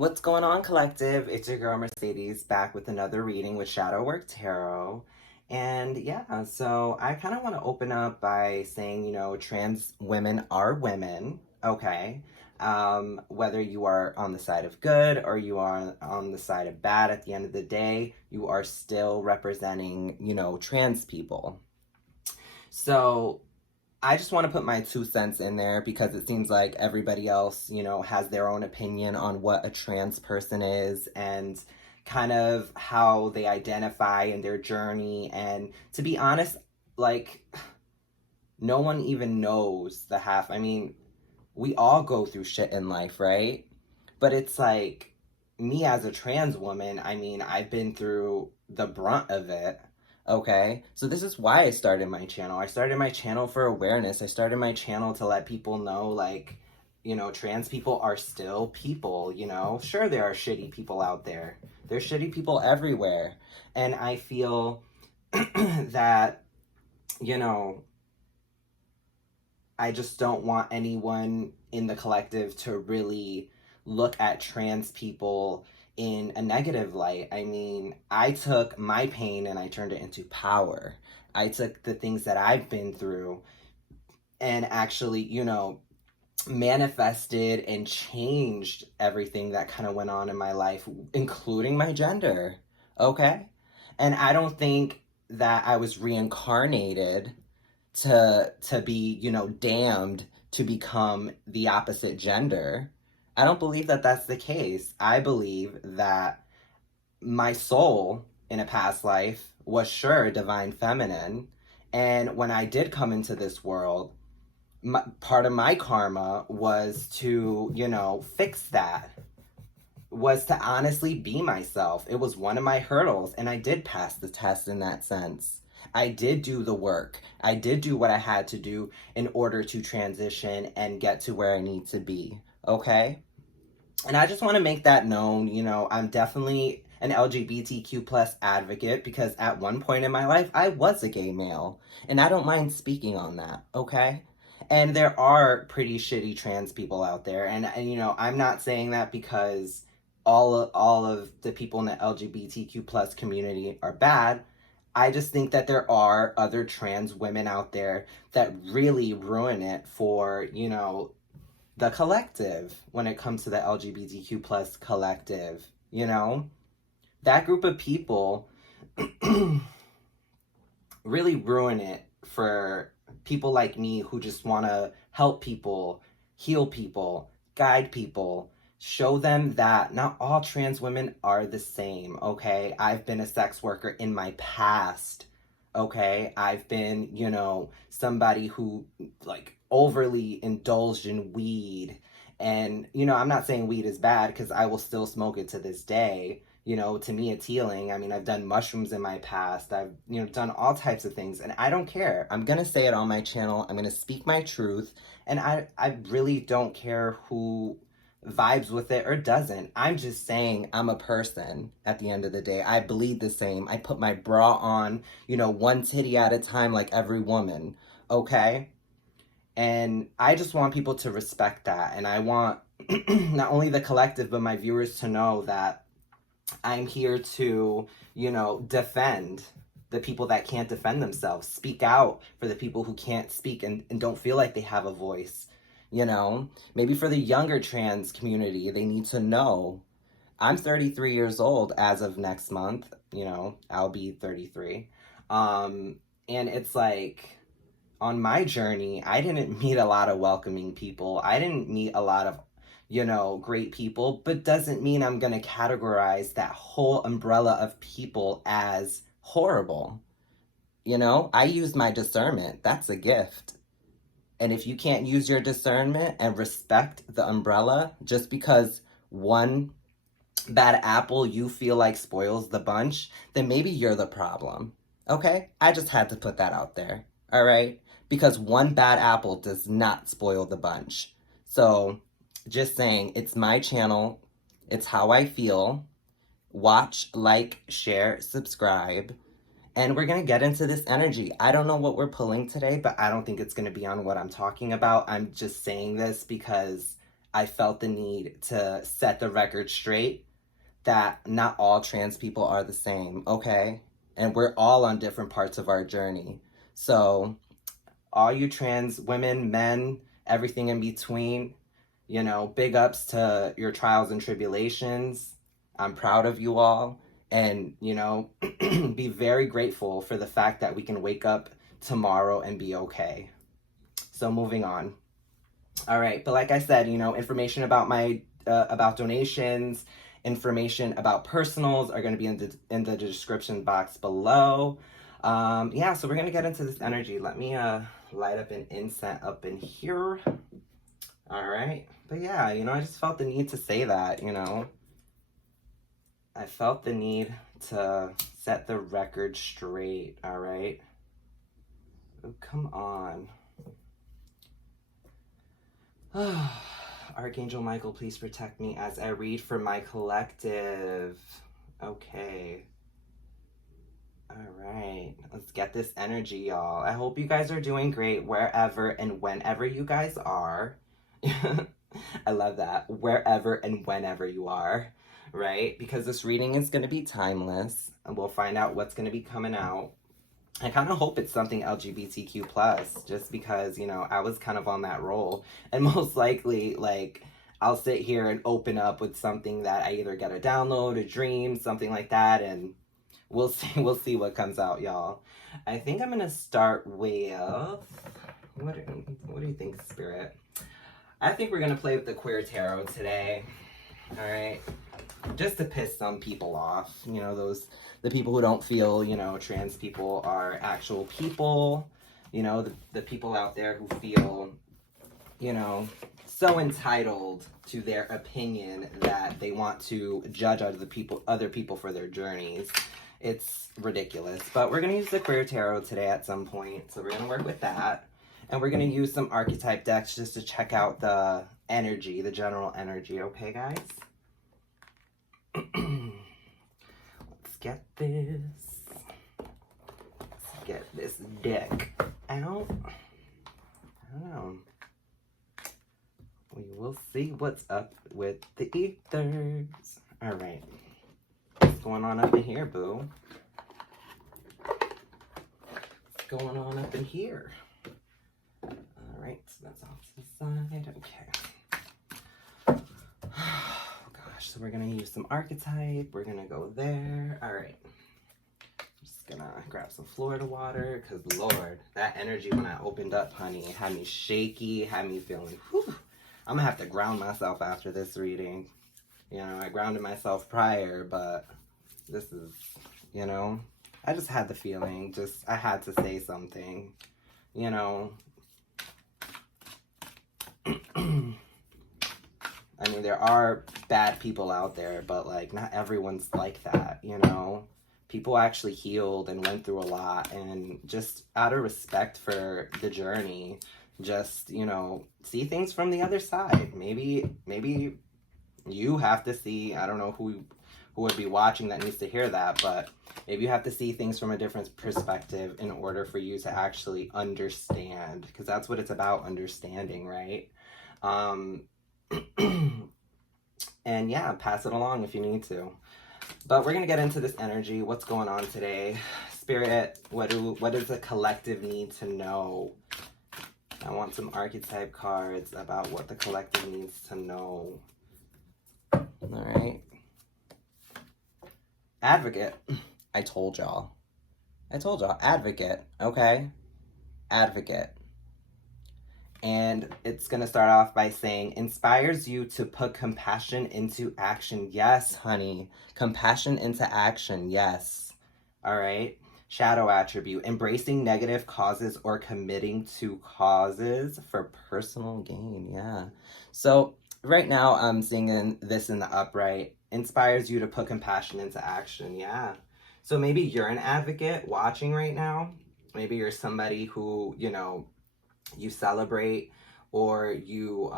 What's going on, collective? It's your girl Mercedes back with another reading with Shadowwrktarot. And yeah, so I kind of want to open up by saying, trans women are women, okay? Whether you are on the side of good or you are on the side of bad, at the end of the day, you are still representing, trans people. So I just want to put my 2 cents in there because it seems like everybody else, has their own opinion on what a trans person is and kind of how they identify in their journey. And to be honest, like, no one even knows the half. I mean, we all go through shit in life, right? But it's like, me as a trans woman, I mean, I've been through the brunt of it. Okay, so this is why I started my channel. I started my channel for awareness. I started my channel to let people know, like, trans people are still people, Sure, there are shitty people out there. There's shitty people everywhere. And I feel that, I just don't want anyone in the collective to really look at trans people in a negative light. I mean, I took my pain and I turned it into power. I took the things that I've been through and actually, manifested and changed everything that kind of went on in my life, including my gender. Okay? And I don't think that I was reincarnated to be, damned to become the opposite gender. I don't believe that that's the case. I believe that my soul in a past life was sure divine feminine. And when I did come into this world, part of my karma was to, fix that, was to honestly be myself. It was one of my hurdles, and I did pass the test in that sense. I did do the work. I did do what I had to do in order to transition and get to where I need to be, okay? And I just want to make that known. I'm definitely an LGBTQ plus advocate because at one point in my life, I was a gay male, and I don't mind speaking on that, okay? And there are pretty shitty trans people out there, and I'm not saying that because all of the people in the LGBTQ plus community are bad. I just think that there are other trans women out there that really ruin it for, the collective when it comes to the LGBTQ plus collective, That group of people really ruin it for people like me who just want to help people, heal people, guide people, show them that not all trans women are the same, okay? I've been a sex worker in my past, okay? I've been, somebody who, like, overly indulged in weed. And, I'm not saying weed is bad because I will still smoke it to this day. To me, it's healing. I mean, I've done mushrooms in my past. I've, done all types of things, and I don't care. I'm going to say it on my channel. I'm going to speak my truth, and I really don't care who vibes with it or doesn't. I'm just saying I'm a person at the end of the day. I bleed the same. I put my bra on, one titty at a time like every woman, okay? And I just want people to respect that, and I want not only the collective, but my viewers to know that I'm here to, defend the people that can't defend themselves. Speak out for the people who can't speak and don't feel like they have a voice. Maybe for the younger trans community, they need to know. I'm 33 years old as of next month. I'll be 33. And it's like, on my journey, I didn't meet a lot of welcoming people. I didn't meet a lot of great people, but doesn't mean I'm going to categorize that whole umbrella of people as horrible. I use my discernment. That's a gift. And if you can't use your discernment and respect the umbrella just because one bad apple you feel like spoils the bunch, then maybe you're the problem. Okay? I just had to put that out there. All right? Because one bad apple does not spoil the bunch. So, just saying, it's my channel. It's how I feel. Watch, like, share, subscribe. And we're going to get into this energy. I don't know what we're pulling today, but I don't think it's going to be on what I'm talking about. I'm just saying this because I felt the need to set the record straight that not all trans people are the same, okay? And we're all on different parts of our journey. So all you trans women, men, everything in between, you know, big ups to your trials and tribulations. I'm proud of you all. And, you know, be very grateful for the fact that we can wake up tomorrow and be okay. So moving on. All right, but like I said, you know, information about my about donations, information about personals are going to be in the description box below. Yeah, so we're going to get into this energy. Let me light up an incense up in here. All right, but yeah, you know, I just felt the need to say that, you know. I felt the need to set the record straight, all right? Oh, come on. Archangel Michael, please protect me as I read for my collective. Okay. All right. Let's get this energy, y'all. I hope you guys are doing great wherever and whenever you guys are. I love that. Wherever and whenever you are, right? Because this reading is going to be timeless, and we'll find out what's going to be coming out. I kind of hope it's something LGBTQ plus, just because, you know, I was kind of on that roll. And most likely, like, I'll sit here and open up with something that I either get a download, a dream, something like that, and we'll see what comes out, y'all. I think I'm going to start with, what do you think, Spirit? I think we're going to play with the Queer Tarot today, all right? Just to piss some people off, you know, the people who don't feel, you know, trans people are actual people, you know, the people out there who feel, you know, so entitled to their opinion that they want to judge other people for their journeys. It's ridiculous. But we're going to use the Queer Tarot today at some point, so we're going to work with that. And we're going to use some archetype decks just to check out the energy, the general energy, okay, guys? Let's get this deck out. I don't know. We will see what's up with the ethers. All right. What's going on up in here, boo? What's going on up in here? All right, so that's off to the side. Okay. So we're gonna use some archetype. We're gonna go there. All right. I'm just gonna grab some Florida water, because Lord, that energy when I opened up, honey, had me shaky, had me feeling, whew. I'm gonna have to ground myself after this reading. You know, I grounded myself prior, but this is, you know, I just had the feeling, I had to say something, you know. I mean, there are bad people out there, but, like, not everyone's like that, you know? People actually healed and went through a lot, and just out of respect for the journey, just, you know, see things from the other side. Maybe you have to see, I don't know who would be watching that needs to hear that, but maybe you have to see things from a different perspective in order for you to actually understand, because that's what it's about, understanding, right? And yeah, pass it along if you need to. But we're gonna get into this energy. What's going on today? Spirit, what does the collective need to know? I want some archetype cards about what the collective needs to know. All right. Advocate. I told y'all. Advocate, okay? Advocate. And it's going to start off by saying, inspires you to put compassion into action. Yes, honey. Compassion into action. Yes. All right. Shadow attribute. Embracing negative causes or committing to causes for personal gain. Yeah. So right now I'm seeing this in the upright. Inspires you to put compassion into action. Yeah. So maybe you're an advocate watching right now. Maybe you're somebody who, you know, you celebrate or you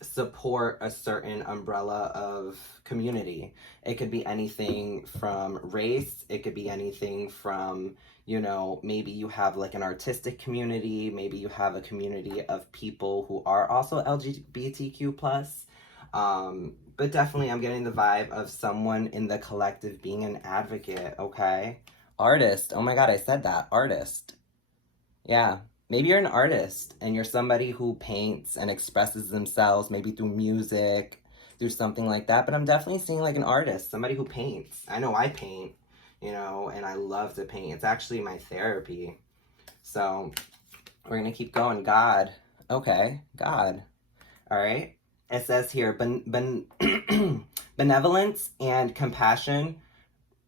support a certain umbrella of community. It could be anything from race, it could be anything from, you know, maybe you have like an artistic community, maybe you have a community of people who are also LGBTQ plus. But definitely I'm getting the vibe of someone in the collective being an advocate, okay? Artist. Oh my god, I said that. Artist. Yeah. Maybe you're an artist and you're somebody who paints and expresses themselves, maybe through music, through something like that. But I'm definitely seeing like an artist, somebody who paints. I know I paint, you know, and I love to paint. It's actually my therapy. So we're going to keep going. God. Okay. God. All right. It says here, benevolence and compassion,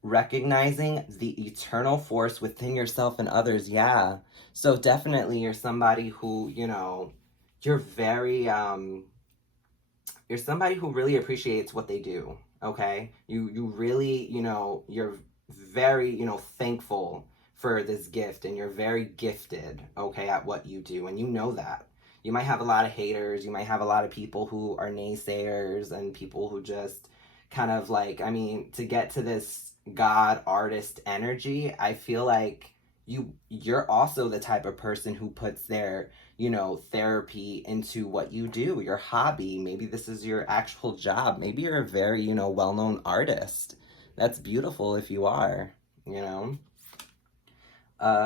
recognizing the eternal force within yourself and others. Yeah. So definitely you're somebody who, you know, you're very, you're somebody who really appreciates what they do. Okay. You really, you know, you're very, you know, thankful for this gift, and you're very gifted, okay, at what you do. And you know that. You might have a lot of haters. You might have a lot of people who are naysayers and people who just kind of like, I mean, to get to this God artist energy, I feel like you're also the type of person who puts their, you know, therapy into what you do, your hobby. Maybe this is your actual job. Maybe you're a very, you know, well-known artist. That's beautiful if you are, you know.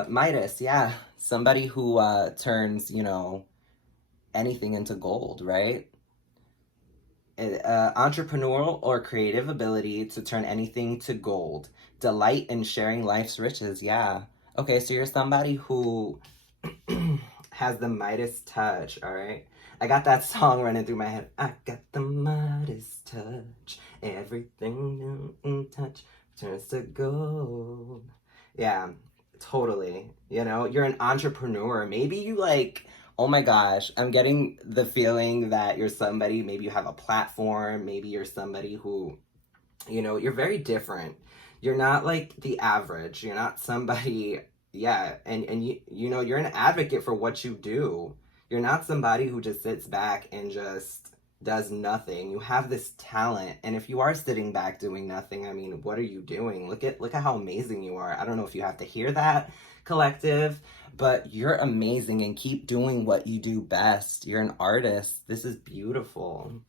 Midas, yeah. Somebody who turns, you know, anything into gold, right? Entrepreneurial or creative ability to turn anything to gold. Delight in sharing life's riches, yeah. Okay, so you're somebody who has the Midas touch, all right? I got that song running through my head. I got the Midas touch. Everything in touch turns to gold. Yeah, totally. You know, you're an entrepreneur. Maybe you like, oh my gosh, I'm getting the feeling that you're somebody, maybe you have a platform, maybe you're somebody who, you know, you're very different. You're not like the average. You're not somebody, yeah, and you know, you're an advocate for what you do. You're not somebody who just sits back and just does nothing. You have this talent, and if you are sitting back doing nothing, I mean, what are you doing? Look at how amazing you are. I don't know if you have to hear that, collective, but you're amazing, and keep doing what you do best. You're an artist. This is beautiful.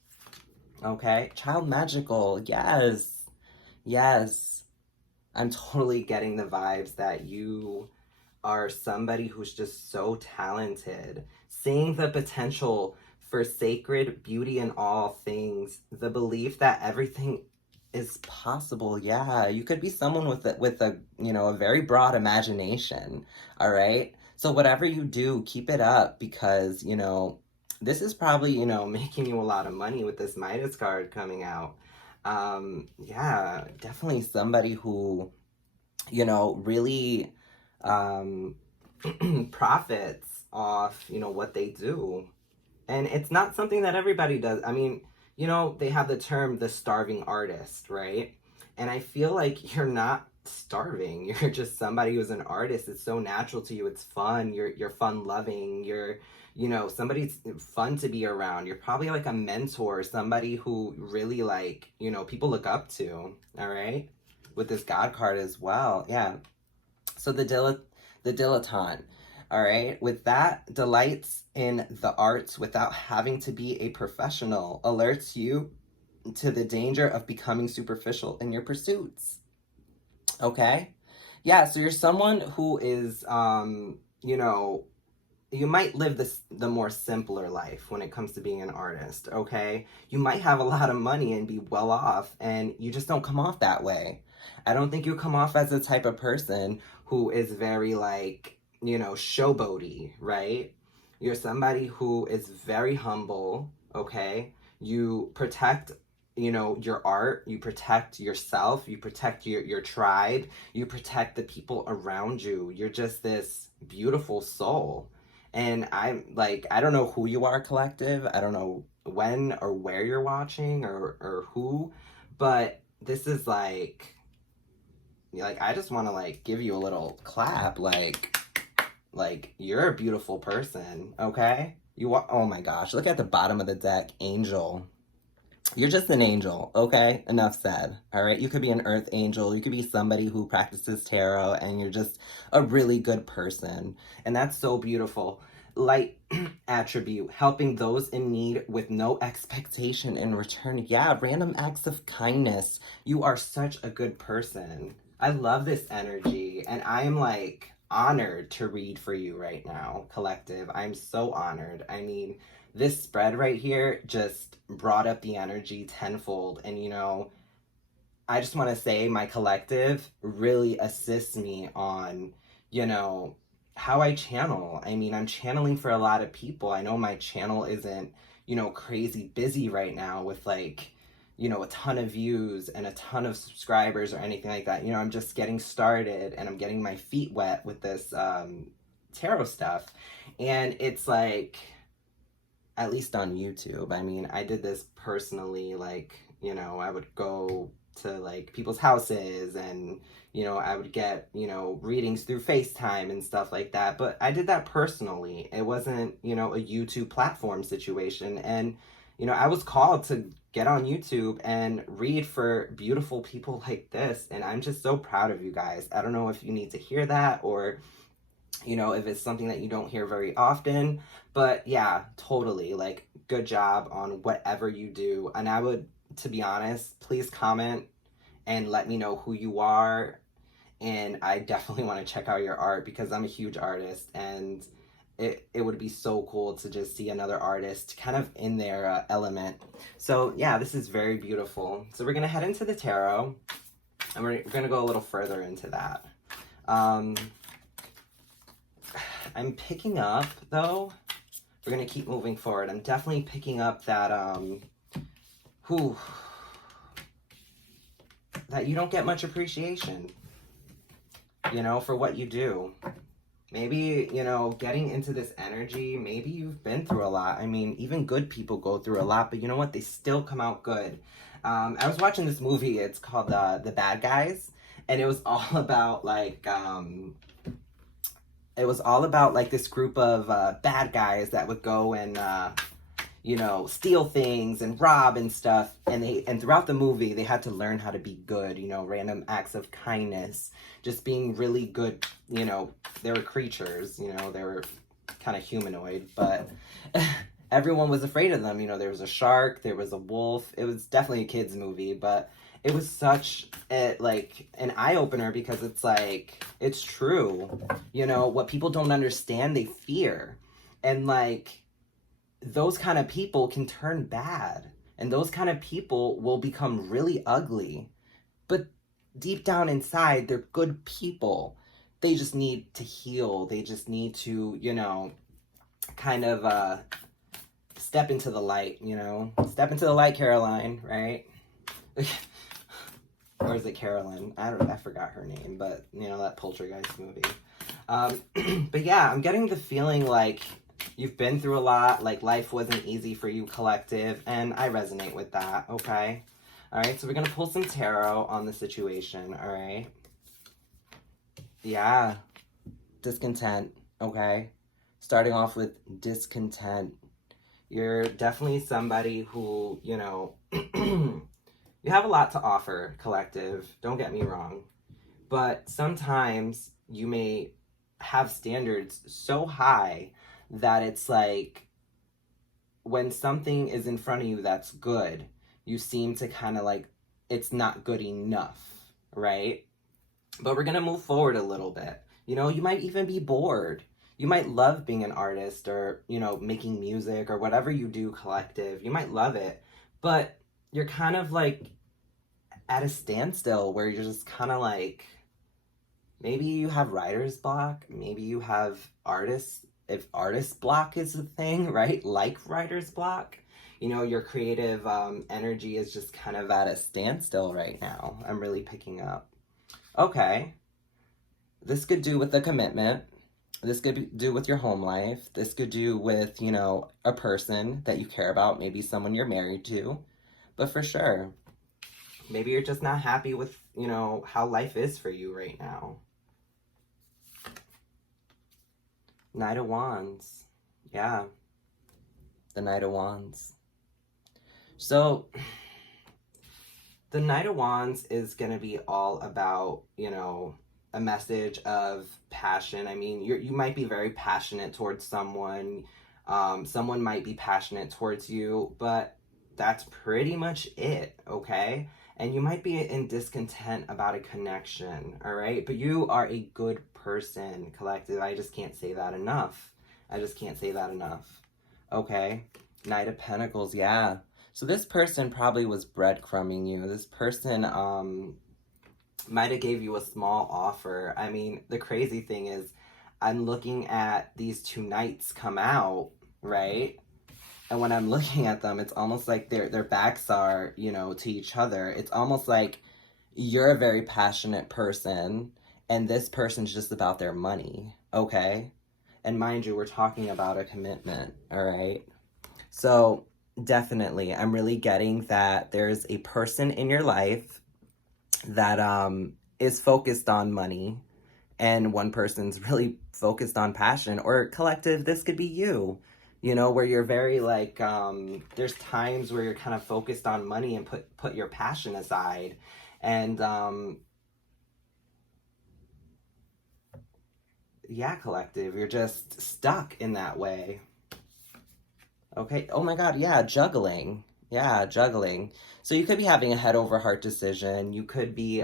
Okay, child magical. Yes. Yes. I'm totally getting the vibes that you are somebody who's just so talented, seeing the potential for sacred beauty in all things, the belief that everything is possible. Yeah, you could be someone with a you know, a very broad imagination. All right. So whatever you do, keep it up, because, you know, this is probably, you know, making you a lot of money with this Midas card coming out. Yeah, definitely somebody who, you know, really profits off, you know, what they do. And it's not something that everybody does. I mean, you know, they have the term the starving artist, right? And I feel like you're not starving. You're just somebody who's an artist. It's so natural to you. It's fun. You're fun loving. You're, you know, somebody's fun to be around. You're probably like a mentor, somebody who really, like, you know, people look up to, all right? With this God card as well. Yeah. So the dilettante. All right, with that, delights in the arts without having to be a professional, alerts you to the danger of becoming superficial in your pursuits. Okay? Yeah, so you're someone who is, you know, you might live the more simpler life when it comes to being an artist, okay? You might have a lot of money and be well off, and you just don't come off that way. I don't think you come off as the type of person who is very, like, you know, showboaty, right? You're somebody who is very humble, okay? You protect, you know, your art, you protect yourself, you protect your tribe, you protect the people around you. You're just this beautiful soul. And I'm like, I don't know who you are, collective. I don't know when or where you're watching or who, but this is like I just want to like give you a little clap, like you're a beautiful person, okay? You are, oh my gosh, look at the bottom of the deck, angel. You're just an angel, okay? Enough said, all right? You could be an earth angel. You could be somebody who practices tarot and you're just a really good person. And that's so beautiful. Light attribute, helping those in need with no expectation in return. Yeah, random acts of kindness. You are such a good person. I love this energy. And I am like honored to read for you right now, collective. I'm so honored. I mean, this spread right here just brought up the energy tenfold. And, you know, I just want to say my collective really assists me on, you know, how I channel. I mean, I'm channeling for a lot of people. I know my channel isn't, you know, crazy busy right now with like, you know, a ton of views and a ton of subscribers or anything like that. You know, I'm just getting started and I'm getting my feet wet with this tarot stuff. And it's like, at least on YouTube. I mean, I did this personally, like, you know, I would go to like people's houses and, you know, I would get, you know, readings through FaceTime and stuff like that. But I did that personally. It wasn't, you know, a YouTube platform situation. And, you know, I was called to get on YouTube and read for beautiful people like this. And I'm just so proud of you guys. I don't know if you need to hear that or, you know, if it's something that you don't hear very often. But yeah, totally. Like, good job on whatever you do. And I would, to be honest, please comment and let me know who you are. And I definitely want to check out your art because I'm a huge artist and it would be so cool to just see another artist kind of in their element. So yeah, this is very beautiful. So we're going to head into the tarot and we're going to go a little further into that. I'm picking up, though, we're going to keep moving forward. I'm definitely picking up that, that you don't get much appreciation, you know, for what you do. Maybe, you know, getting into this energy, maybe you've been through a lot. I mean, even good people go through a lot, but you know what? They still come out good. I was watching this movie. It's called The Bad Guys, and it was all about, like, it was all about like this group of bad guys that would go and you know, steal things and rob and stuff. And throughout the movie they had to learn how to be good, you know, random acts of kindness, just being really good. You know, they were creatures, you know, they were kind of humanoid, but everyone was afraid of them. You know, there was a shark, there was a wolf. It was definitely a kids movie, but it was such a, like, an eye-opener because it's like, it's true. You know, what people don't understand, they fear. And like, those kind of people can turn bad. And those kind of people will become really ugly. But deep down inside, they're good people. They just need to heal. They just need to, you know, kind of step into the light, you know? Step into the light, Caroline, right? Or is it Carolyn? I forgot her name, but you know, that Poltergeist movie. But yeah, I'm getting the feeling like you've been through a lot, like life wasn't easy for you, collective, and I resonate with that, okay? All right, so we're gonna pull some tarot on the situation, all right? Yeah, discontent, okay? Starting off with discontent. You're definitely somebody who, you know, you have a lot to offer, collective. Don't get me wrong. But sometimes you may have standards so high that it's like when something is in front of you that's good, you seem to kind of like, it's not good enough, right? But we're going to move forward a little bit. You know, you might even be bored. You might love being an artist or, you know, making music or whatever you do, collective. You might love it. But you're kind of like at a standstill where you're just kind of like, maybe you have writer's block, maybe you have if artist block is a thing, right? Like writer's block, you know, your creative energy is just kind of at a standstill right now. I'm really picking up. Okay, this could do with a commitment. This could do with your home life. This could do with, you know, a person that you care about, maybe someone you're married to. But for sure, maybe you're just not happy with, you know, how life is for you right now. Knight of Wands. Yeah. the Knight of Wands. So the Knight of Wands is going to be all about, you know, a message of passion. I mean, you might be very passionate towards someone. Someone might be passionate towards you, but that's pretty much it, okay? And you might be in discontent about a connection, all right? But you are a good person, collective. I just can't say that enough. I just can't say that enough, okay? Knight of Pentacles, yeah. So this person probably was breadcrumbing you. This person might have gave you a small offer. I mean, the crazy thing is, I'm looking at these two knights come out, right? And when I'm looking at them, it's almost like their backs are, you know, to each other. It's almost like you're a very passionate person, and this person's just about their money, okay? And mind you, we're talking about a commitment, all right? So definitely, I'm really getting that there's a person in your life that is focused on money, and one person's really focused on passion. Or collective, this could be you, you know, where you're very like, there's times where you're kind of focused on money and put your passion aside. And yeah, collective, you're just stuck in that way. Okay, oh my god, yeah, juggling. Yeah, juggling. So you could be having a head over heart decision. You could be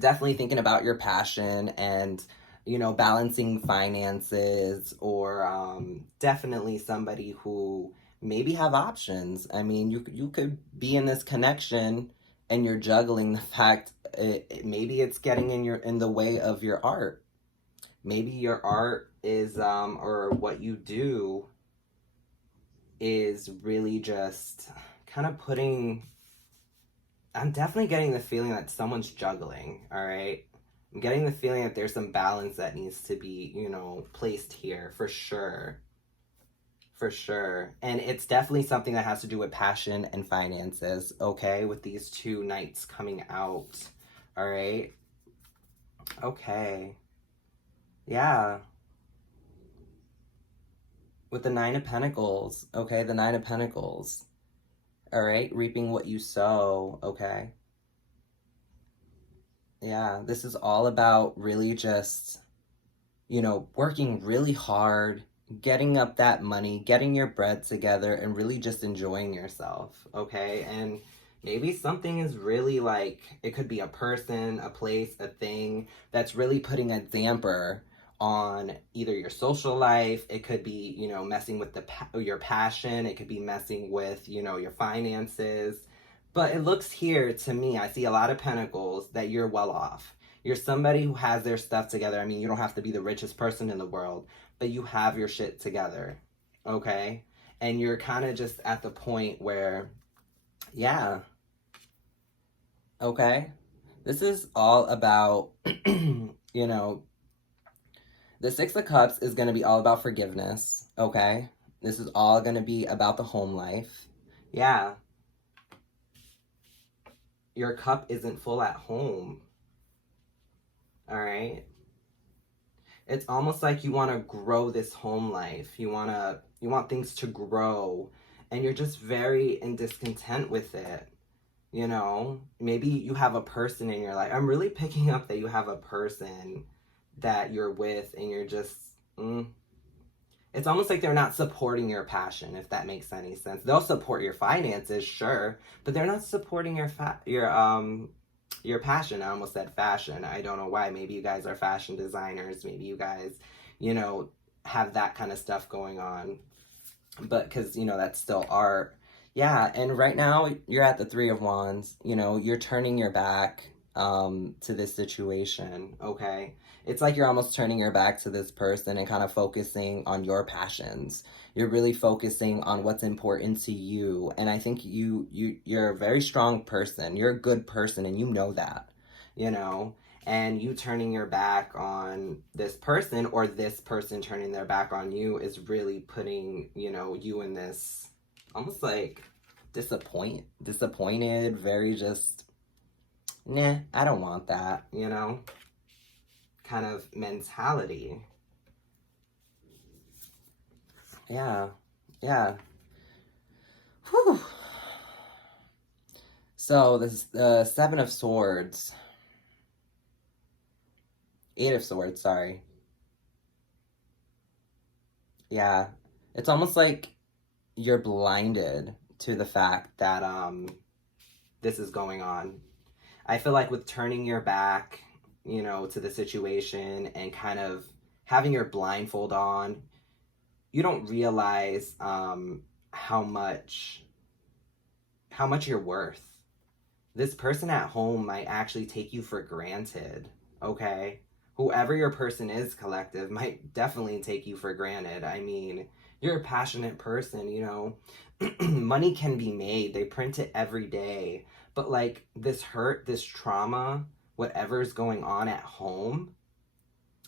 definitely thinking about your passion and, you know, balancing finances, or definitely somebody who maybe have options. I mean, you could be in this connection and you're juggling the fact maybe it's getting in the way of your art. Maybe your art is or what you do is really just kind of putting, I'm definitely getting the feeling that someone's juggling, all right? I'm getting the feeling that there's some balance that needs to be, you know, placed here, for sure. For sure. And it's definitely something that has to do with passion and finances, okay? With these two knights coming out, all right? Okay. Yeah. With the Nine of Pentacles, okay? The Nine of Pentacles. All right, reaping what you sow, okay? Yeah, this is all about really just, you know, working really hard, getting up that money, getting your bread together, and really just enjoying yourself, okay? And maybe something is really like, it could be a person, a place, a thing that's really putting a damper on either your social life. It could be, you know, messing with your passion. It could be messing with, you know, your finances. But it looks here to me, I see a lot of pentacles, that you're well off. You're somebody who has their stuff together. I mean, you don't have to be the richest person in the world, but you have your shit together, okay? And you're kind of just at the point where, yeah, okay? This is all about, you know, the Six of Cups is going to be all about forgiveness, okay? This is all going to be about the home life. Yeah. Your cup isn't full at home, all right? It's almost like you want to grow this home life. You want things to grow, and you're just very in discontent with it. You know, maybe you have a person in your life. I'm really picking up that you have a person that you're with, and you're just, it's almost like they're not supporting your passion, if that makes any sense. They'll support your finances, sure, but they're not supporting your passion. I almost said fashion. I don't know why. Maybe you guys are fashion designers. Maybe you guys, you know, have that kind of stuff going on. But because, you know, that's still art. Yeah, and right now you're at the Three of Wands. You know, you're turning your back to this situation, okay? It's like you're almost turning your back to this person and kind of focusing on your passions. You're really focusing on what's important to you. And I think you're a very strong person. You're a good person, and you know that, you know? And you turning your back on this person, or this person turning their back on you, is really putting, you know, you in this almost like disappointed, very just, nah, I don't want that, you know, kind of mentality. Yeah. Yeah. Whew. So this is the Seven of Swords. Eight of Swords, sorry. Yeah. It's almost like you're blinded to the fact that this is going on. I feel like with turning your back, you know, to the situation and kind of having your blindfold on, you don't realize how much you're worth. This person at home might actually take you for granted, okay? Whoever your person is, collective, might definitely take you for granted. I mean, you're a passionate person, you know. Money can be made. They print it every day. But like this hurt, this trauma, whatever's going on at home,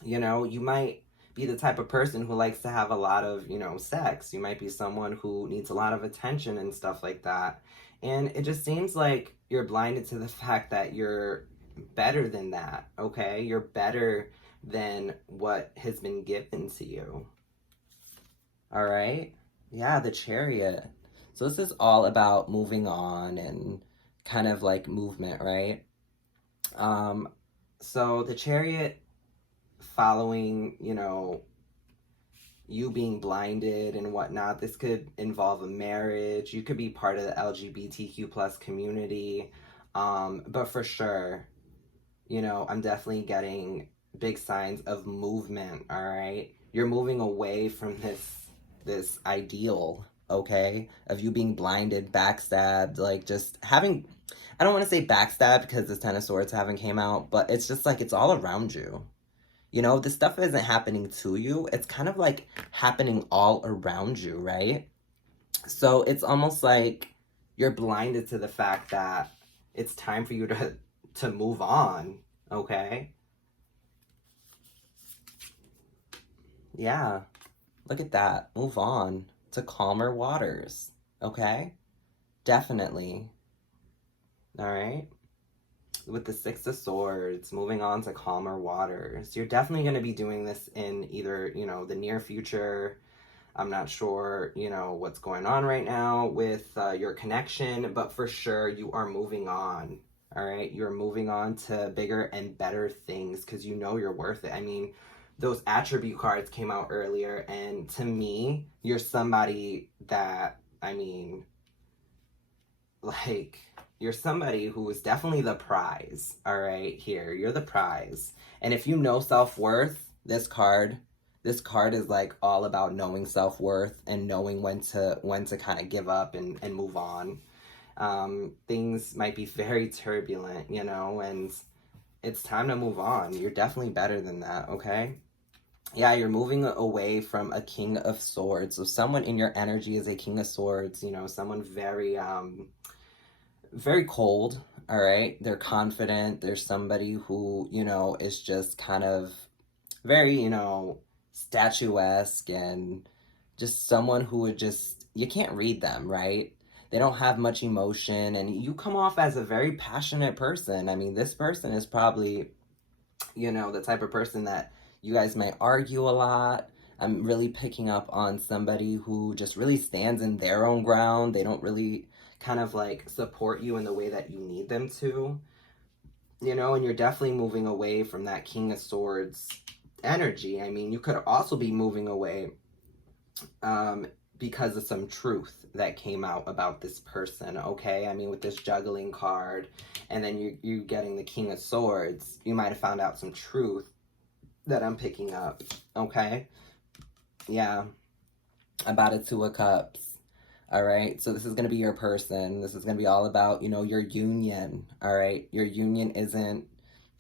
you know, you might be the type of person who likes to have a lot of, you know, sex. You might be someone who needs a lot of attention and stuff like that. And it just seems like you're blinded to the fact that you're better than that, okay? You're better than what has been given to you. All right? Yeah, the Chariot. So this is all about moving on and kind of like movement, right? So the Chariot, following, you know, you being blinded and whatnot. This could involve a marriage. You could be part of the LGBTQ plus community. But for sure, you know, I'm definitely getting big signs of movement, all right? You're moving away from this ideal, okay, of you being blinded, backstabbed, like just having, I don't want to say backstabbed because this Ten of Swords haven't came out, but it's just like it's all around you. You know, this stuff isn't happening to you. It's kind of like happening all around you, right? So it's almost like you're blinded to the fact that it's time for you to move on, okay? Yeah. Look at that. Move on to calmer waters, okay? Definitely. All right? With the Six of Swords, moving on to calmer waters. You're definitely going to be doing this in either, you know, the near future. I'm not sure, you know, what's going on right now with your connection, but for sure you are moving on. All right? You're moving on to bigger and better things because you know you're worth it. I mean, those attribute cards came out earlier, and to me, you're somebody that, I mean, like, you're somebody who is definitely the prize, all right, here. You're the prize. And if you know self-worth, this card is like all about knowing self-worth and knowing when to kind of give up and move on. Things might be very turbulent, you know, and it's time to move on. You're definitely better than that, okay? Yeah, you're moving away from a King of Swords. So someone in your energy is a King of Swords, you know, someone very very cold, all right? They're confident. There's somebody who, you know, is just kind of very, you know, statuesque and just someone who would just, you can't read them, right? They don't have much emotion, and you come off as a very passionate person. I mean, this person is probably, you know, the type of person that you guys might argue a lot. I'm really picking up on somebody who just really stands in their own ground. They don't really kind of like support you in the way that you need them to, you know, and you're definitely moving away from that King of Swords energy. I mean, you could also be moving away because of some truth that came out about this person, okay? I mean, with this juggling card, and then you getting the King of Swords, you might have found out some truth that I'm picking up, okay? Yeah, about a Two of Cups. All right, so this is going to be your person. This is going to be all about, you know, your union, all right? Your union isn't,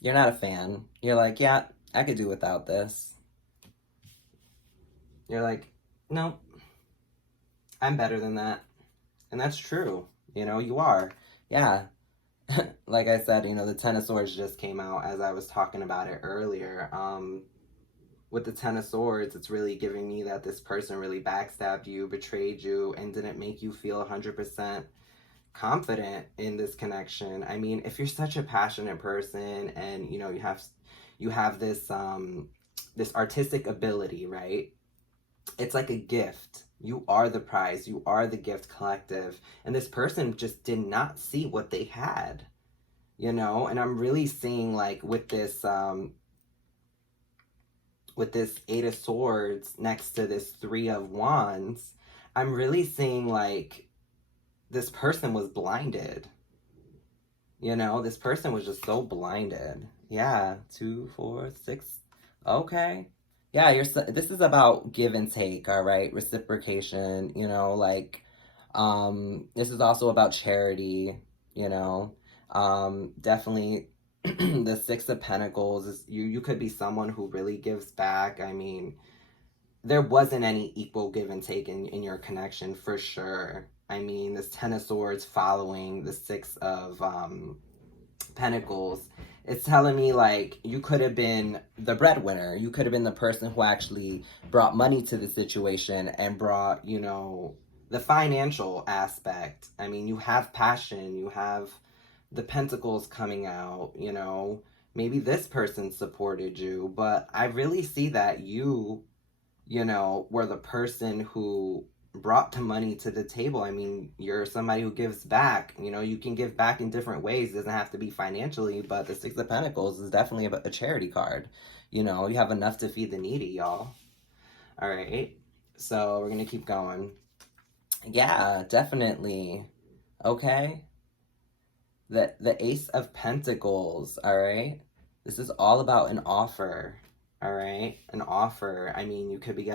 you're not a fan. You're like, yeah, I could do without this. You're like, no, I'm better than that. And that's true. You know, you are. Yeah. Like I said, you know, the Ten of Swords just came out as I was talking about it earlier. With the Ten of Swords, it's really giving me that this person really backstabbed you, betrayed you, and didn't make you feel 100% confident in this connection. I mean, if you're such a passionate person and, you know, you have this this artistic ability, right? It's like a gift You are the prize. You are the gift collective. And this person just did not see what they had, you know? And I'm really seeing, like, with this Eight of Swords next to this Three of Wands, I'm really seeing, like, this person was blinded. You know, this person was just so blinded. Yeah, 2, 4, 6. Okay. Yeah, this is about give and take, all right? Reciprocation, you know, like, this is also about charity, you know. Definitely the Six of Pentacles is you could be someone who really gives back. I mean, there wasn't any equal give and take in your connection for sure. I mean, this Ten of Swords following the Six of Pentacles, it's telling me, like, you could have been the breadwinner. You could have been the person who actually brought money to the situation and brought, you know, the financial aspect. I mean, you have passion, you have the Pentacles coming out, you know. Maybe this person supported you, but I really see that you know, were the person who brought the money to the table. I mean, you're somebody who gives back. You know, you can give back in different ways. It doesn't have to be financially, but the Six of Pentacles is definitely a charity card. You know, you have enough to feed the needy, y'all. All right. So we're going to keep going. Yeah, definitely. Okay. The Ace of Pentacles, all right? This is all about an offer. All right, an offer. I mean, you could be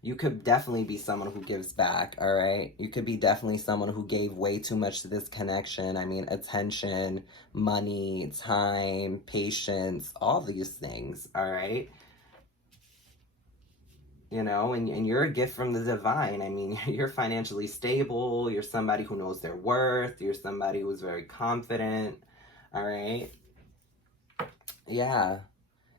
you could definitely be someone who gives back, all right? You could be definitely someone who gave way too much to this connection. I mean, attention, money, time, patience, all these things, all right? You know, and you're a gift from the divine. I mean, you're financially stable. You're somebody who knows their worth. You're somebody who's very confident, all right? Yeah.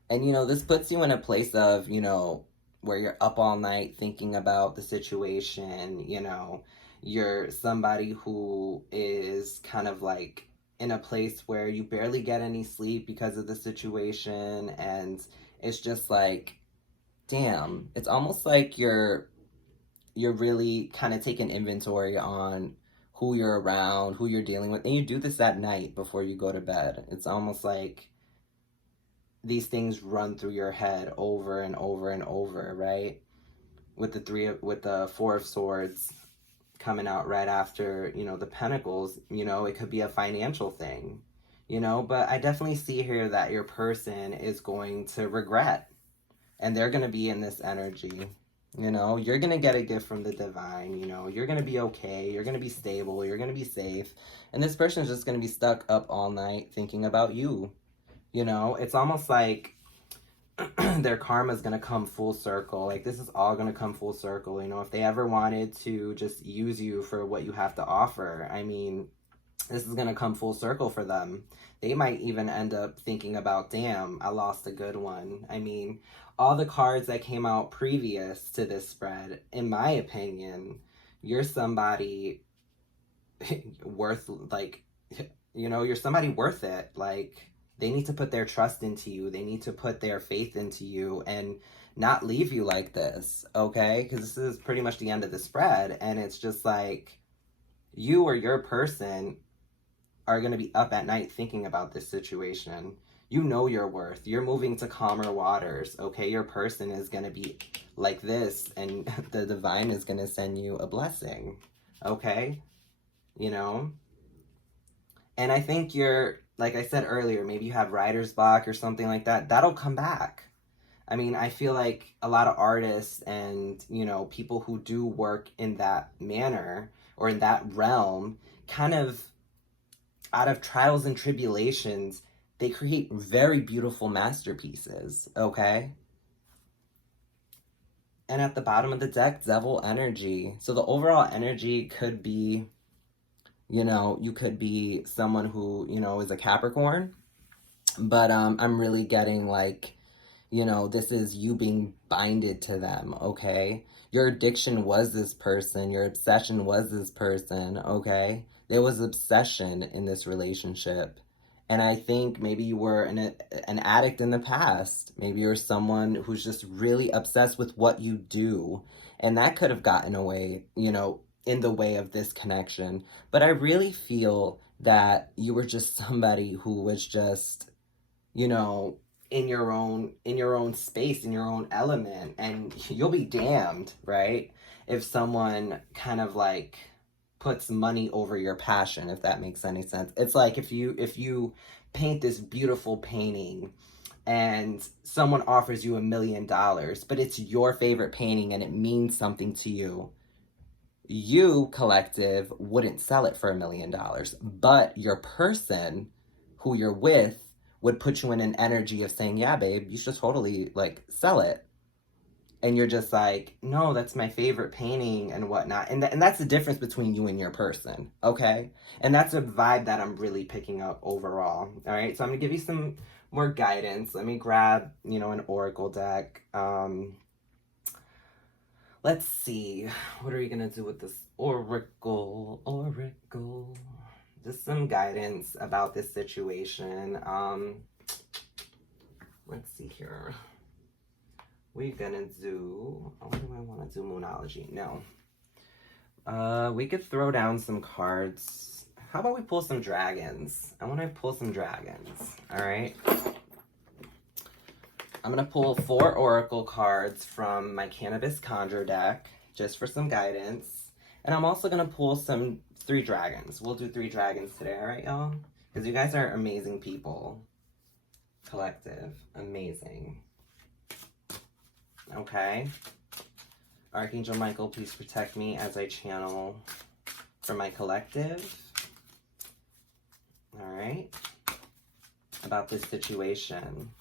And, you know, this puts you in a place of, you know, where you're up all night thinking about the situation. You know, you're somebody who is kind of like in a place where you barely get any sleep because of the situation. And it's just like, damn, it's almost like you're really kind of taking inventory on who you're around, who you're dealing with. And you do this at night before you go to bed. It's almost like these things run through your head over and over and over, right? With the Four of Swords coming out right after, you know, the Pentacles, you know, it could be a financial thing, you know, but I definitely see here that your person is going to regret, and they're going to be in this energy. You know, you're going to get a gift from the divine, you know, you're going to be okay, you're going to be stable, you're going to be safe, and this person is just going to be stuck up all night thinking about you. You know, it's almost like their karma is going to come full circle. Like, this is all going to come full circle. You know, if they ever wanted to just use you for what you have to offer, I mean, this is going to come full circle for them. They might even end up thinking about, damn, I lost a good one. I mean, all the cards that came out previous to this spread, in my opinion, you're somebody worth, like, you know, you're somebody worth it. Like, they need to put their trust into you. They need to put their faith into you and not leave you like this, okay? Because this is pretty much the end of the spread. And it's just like, you or your person are going to be up at night thinking about this situation. You know your worth. You're moving to calmer waters, okay? Your person is going to be like this, and the divine is going to send you a blessing, okay? You know? And I think you're, like I said earlier, maybe you have writer's block or something like that. That'll come back. I mean, I feel like a lot of artists and, you know, people who do work in that manner or in that realm, kind of out of trials and tribulations, they create very beautiful masterpieces, okay? And at the bottom of the deck, Devil energy. So the overall energy could be, you know, you could be someone who, you know, is a Capricorn, but I'm really getting like, you know, this is you being binded to them, okay? Your addiction was this person, your obsession was this person, okay? There was obsession in this relationship, And I think maybe you were an addict in the past. Maybe you're someone who's just really obsessed with what you do. And that could have gotten away, you know, in the way of this connection. But I really feel that you were just somebody who was just, you know, in your own space, in your own element, and you'll be damned, right? If someone kind of like puts money over your passion, if that makes any sense. It's like if you paint this beautiful painting and someone offers you $1 million, but it's your favorite painting and it means something to you. You, collective, wouldn't sell it for $1 million, but your person who you're with would put you in an energy of saying, yeah, babe, you should totally like sell it. And you're just like, no, that's my favorite painting and whatnot. And that's the difference between you and your person, okay? And that's a vibe that I'm really picking up overall, all right? So I'm going to give you some more guidance. Let me grab, you know, an oracle deck. Let's see. What are we going to do with this oracle? Just some guidance about this situation. Let's see here. We're gonna do, what do I want to do? Moonology. No. We could throw down some cards. How about we pull some dragons? I want to pull some dragons. All right. I'm gonna pull 4 oracle cards from my Cannabis Conjure deck just for some guidance. And I'm also gonna pull 3 dragons. We'll do 3 dragons today, all right, y'all? Because you guys are amazing people. Collective. Amazing. Okay. Archangel Michael, please protect me as I channel for my collective. All right. About this situation.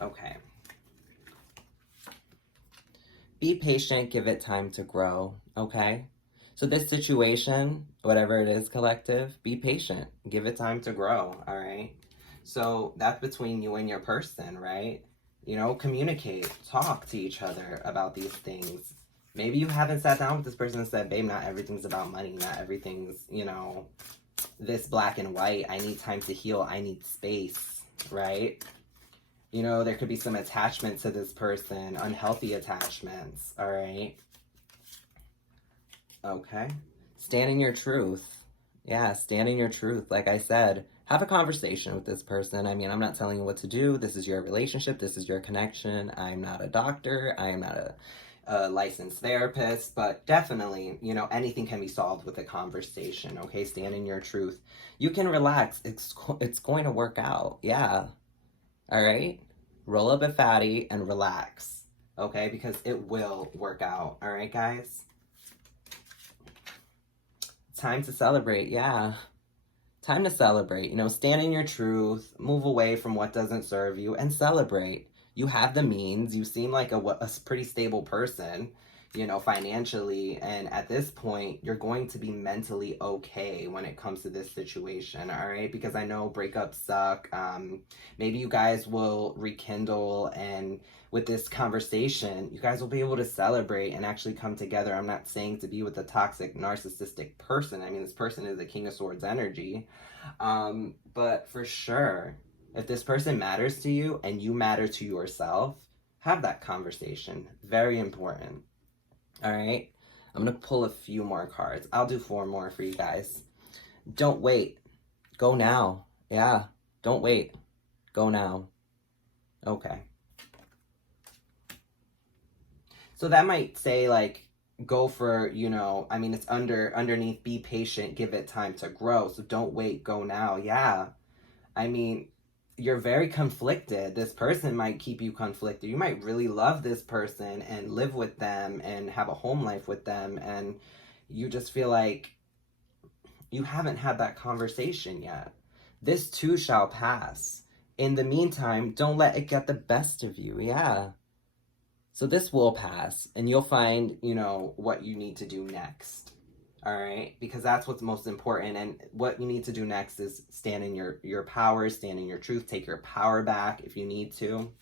Okay. Be patient, give it time to grow, okay? So this situation, whatever it is, collective, be patient, give it time to grow, all right? So that's between you and your person, right? You know, communicate, talk to each other about these things. Maybe you haven't sat down with this person and said, babe, not everything's about money. Not everything's, you know, this black and white. I need time to heal. I need space, right? You know, there could be some attachment to this person, unhealthy attachments, all right? Okay. Stand in your truth. Yeah, stand in your truth. Like I said, have a conversation with this person. I mean, I'm not telling you what to do. This is your relationship. This is your connection. I'm not a doctor. I am not a licensed therapist, but definitely, you know, anything can be solved with a conversation, okay? Stand in your truth. You can relax. It's going to work out. Yeah. All right? Roll up a fatty and relax, okay? Because it will work out. All right, guys? Time to celebrate. Yeah. Time to celebrate, you know, stand in your truth, move away from what doesn't serve you, and celebrate. You have the means. You seem like a pretty stable person, you know, financially. And at this point, you're going to be mentally okay when it comes to this situation, all right? Because I know breakups suck. Maybe you guys will rekindle, and with this conversation, you guys will be able to celebrate and actually come together. I'm not saying to be with a toxic, narcissistic person. I mean, this person is a King of Swords energy. But for sure, if this person matters to you and you matter to yourself, have that conversation. Very important. All right? I'm going to pull a few more cards. I'll do 4 more for you guys. Don't wait. Go now. Yeah. Don't wait. Go now. Okay. So that might say, like, go for, you know, I mean, it's underneath, be patient, give it time to grow. So don't wait, go now. Yeah. I mean, you're very conflicted. This person might keep you conflicted. You might really love this person and live with them and have a home life with them. And you just feel like you haven't had that conversation yet. This too shall pass. In the meantime, don't let it get the best of you. Yeah. So this will pass, and you'll find, you know, what you need to do next, all right? Because that's what's most important, and what you need to do next is stand in your power, stand in your truth, take your power back if you need to,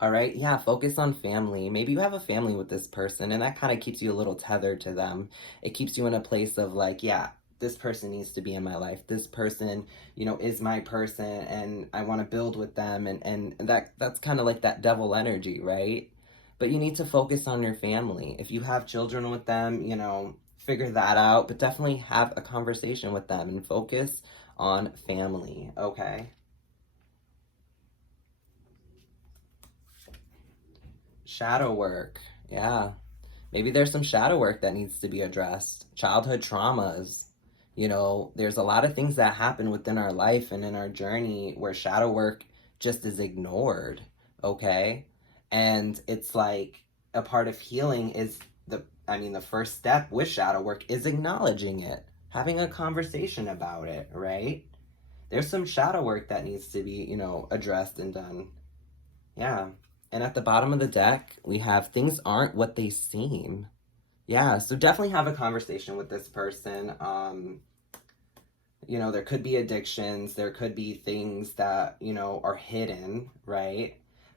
all right? Yeah, focus on family. Maybe you have a family with this person, and that kind of keeps you a little tethered to them. It keeps you in a place of, like, yeah, this person needs to be in my life. This person, you know, is my person, and I want to build with them. And that's kind of like that devil energy, right? But you need to focus on your family. If you have children with them, you know, figure that out, but definitely have a conversation with them and focus on family, okay? Shadow work, yeah. Maybe there's some shadow work that needs to be addressed. Childhood traumas. You know, there's a lot of things that happen within our life and in our journey where shadow work just is ignored, okay? And it's like a part of healing is the first step with shadow work is acknowledging it, having a conversation about it, right? There's some shadow work that needs to be, you know, addressed and done. Yeah. And at the bottom of the deck, we have things aren't what they seem. Yeah, so definitely have a conversation with this person. You know, there could be addictions, there could be things that, you know, are hidden, right?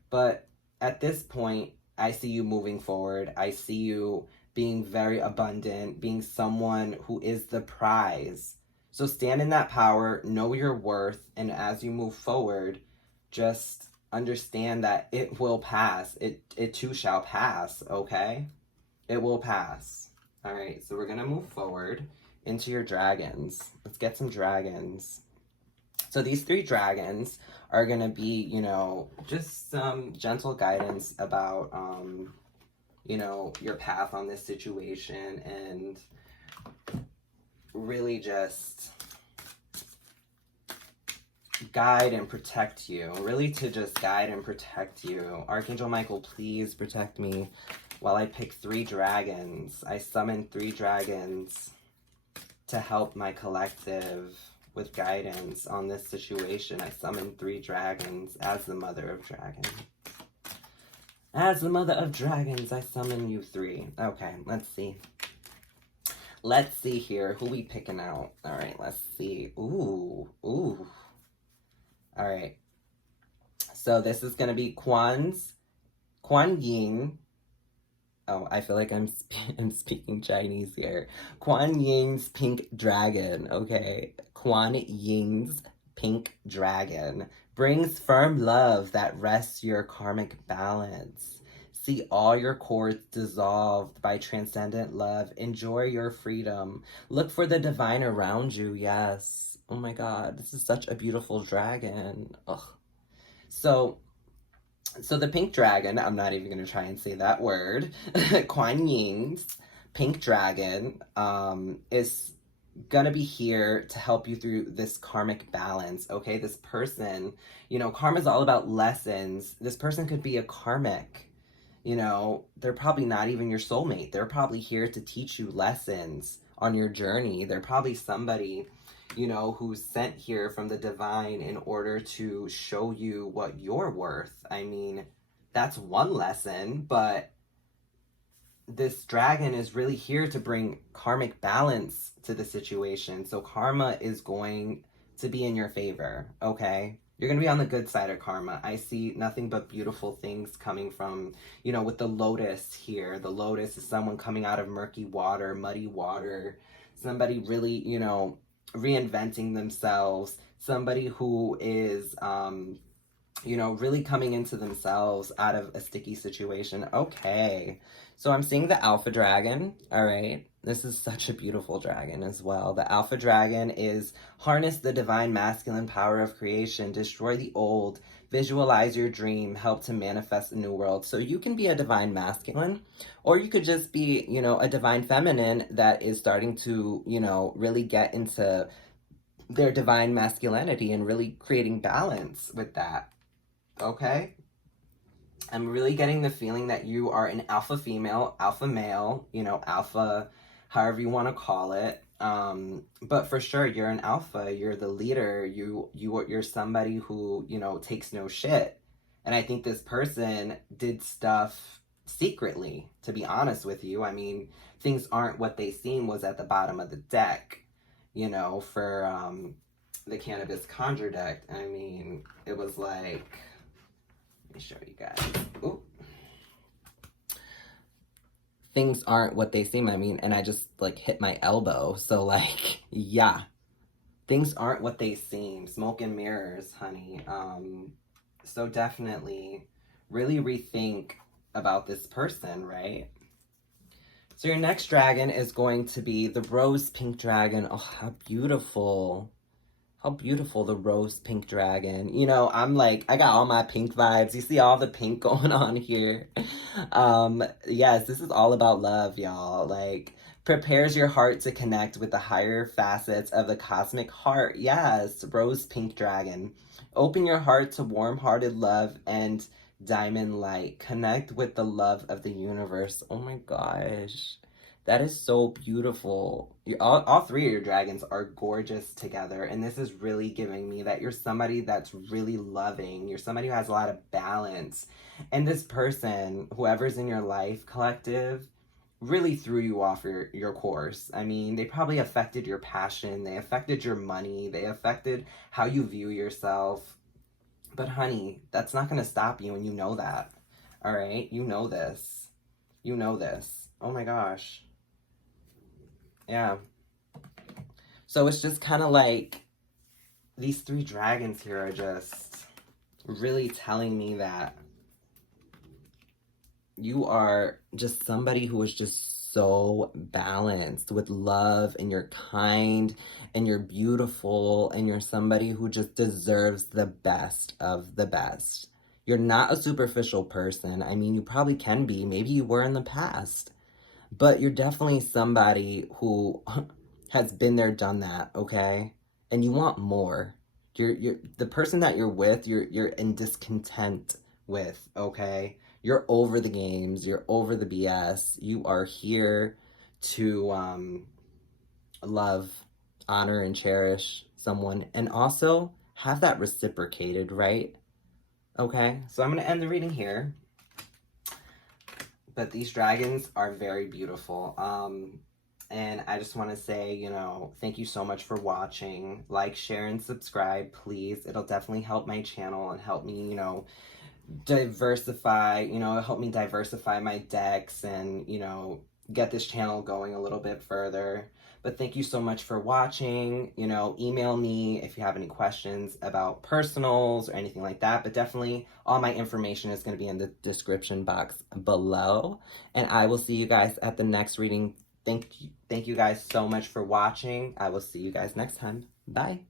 But at this point, I see you moving forward. I see you being very abundant, being someone who is the prize. So stand in that power, know your worth, and as you move forward, just understand that it will pass. It too shall pass, okay? It will pass. All right, so we're gonna move forward into your dragons. Let's get some dragons. So these 3 dragons are gonna be, you know, just some gentle guidance about, you know, your path on this situation, and really just guide and protect you. Really to just guide and protect you. Archangel Michael, please protect me while I pick 3 dragons. I summon 3 dragons to help my collective with guidance on this situation. I summon 3 dragons as the mother of dragons. As the mother of dragons, I summon you 3. Okay, let's see. Let's see here. Who we picking out? All right, let's see. Ooh. All right. So this is going to be Kuan Yin. Oh, I feel like I'm speaking Chinese here. Kuan Ying's pink dragon, okay? Kuan Ying's pink dragon brings firm love that rests your karmic balance. See all your cords dissolved by transcendent love. Enjoy your freedom. Look for the divine around you, yes. Oh my God, this is such a beautiful dragon. Ugh. So the pink dragon, I'm not even going to try and say that word, Kuan Ying's pink dragon is going to be here to help you through this karmic balance, okay? This person, you know, karma is all about lessons. This person could be a karmic, you know, they're probably not even your soulmate. They're probably here to teach you lessons on your journey. They're probably somebody, you know, who's sent here from the divine in order to show you what you're worth. I mean, that's one lesson, but this dragon is really here to bring karmic balance to the situation. So karma is going to be in your favor, okay? You're going to be on the good side of karma. I see nothing but beautiful things coming from, you know, with the lotus here. The lotus is someone coming out of murky water, muddy water, somebody really, you know, reinventing themselves, somebody who is, you know, really coming into themselves out of a sticky situation. Okay, so I'm seeing the alpha dragon, all right? This is such a beautiful dragon as well. The alpha dragon is harness the divine masculine power of creation, destroy the old, visualize your dream, help to manifest a new world. So you can be a divine masculine, or you could just be, you know, a divine feminine that is starting to, you know, really get into their divine masculinity and really creating balance with that. Okay? I'm really getting the feeling that you are an alpha female, alpha male, you know, alpha, however you want to call it. But for sure, you're an alpha. You're the leader. You're somebody who, you know, takes no shit. And I think this person did stuff secretly, to be honest with you. I mean, things aren't what they seem was at the bottom of the deck, you know, for the Cannabis Conjure deck. I mean, it was like, let me show you guys. Ooh. things aren't what they seem. I mean, and I just like hit my elbow. So like, yeah, things aren't what they seem. Smoke and mirrors, honey. So definitely really rethink about this person, right? So your next dragon is going to be the rose pink dragon. Oh, how beautiful. How beautiful, the rose pink dragon. You know, I'm like, I got all my pink vibes. You see all the pink going on here. Yes, this is all about love, y'all. Like, prepares your heart to connect with the higher facets of the cosmic heart. Yes, rose pink dragon. Open your heart to warm-hearted love and diamond light. Connect with the love of the universe. Oh my gosh. That is so beautiful. All three of your dragons are gorgeous together. And this is really giving me that you're somebody that's really loving. You're somebody who has a lot of balance. And this person, whoever's in your life, collective, really threw you off your course. I mean, they probably affected your passion. They affected your money. They affected how you view yourself. But honey, that's not going to stop you, and you know that. All right? You know this. You know this. Oh my gosh. Yeah. So it's just kind of like these three dragons here are just really telling me that you are just somebody who is just so balanced with love, and you're kind and you're beautiful, and you're somebody who just deserves the best of the best. You're not a superficial person. I mean, you probably can be. Maybe you were in the past. But you're definitely somebody who has been there, done that, okay? And you want more. You're the person that you're with, you're in discontent with, okay? You're over the games, you're over the BS. You are here to love, honor, and cherish someone, and also have that reciprocated, right? Okay, so I'm gonna end the reading here. But these dragons are very beautiful. And I just want to say, you know, thank you so much for watching. Like, share, and subscribe, please. It'll definitely help my channel and help me, you know, diversify, help me diversify my decks and, get this channel going a little bit further. But thank you so much for watching. Email me if you have any questions about personals or anything like that. But definitely all my information is going to be in the description box below. And I will see you guys at the next reading. Thank you guys so much for watching. I will see you guys next time. Bye.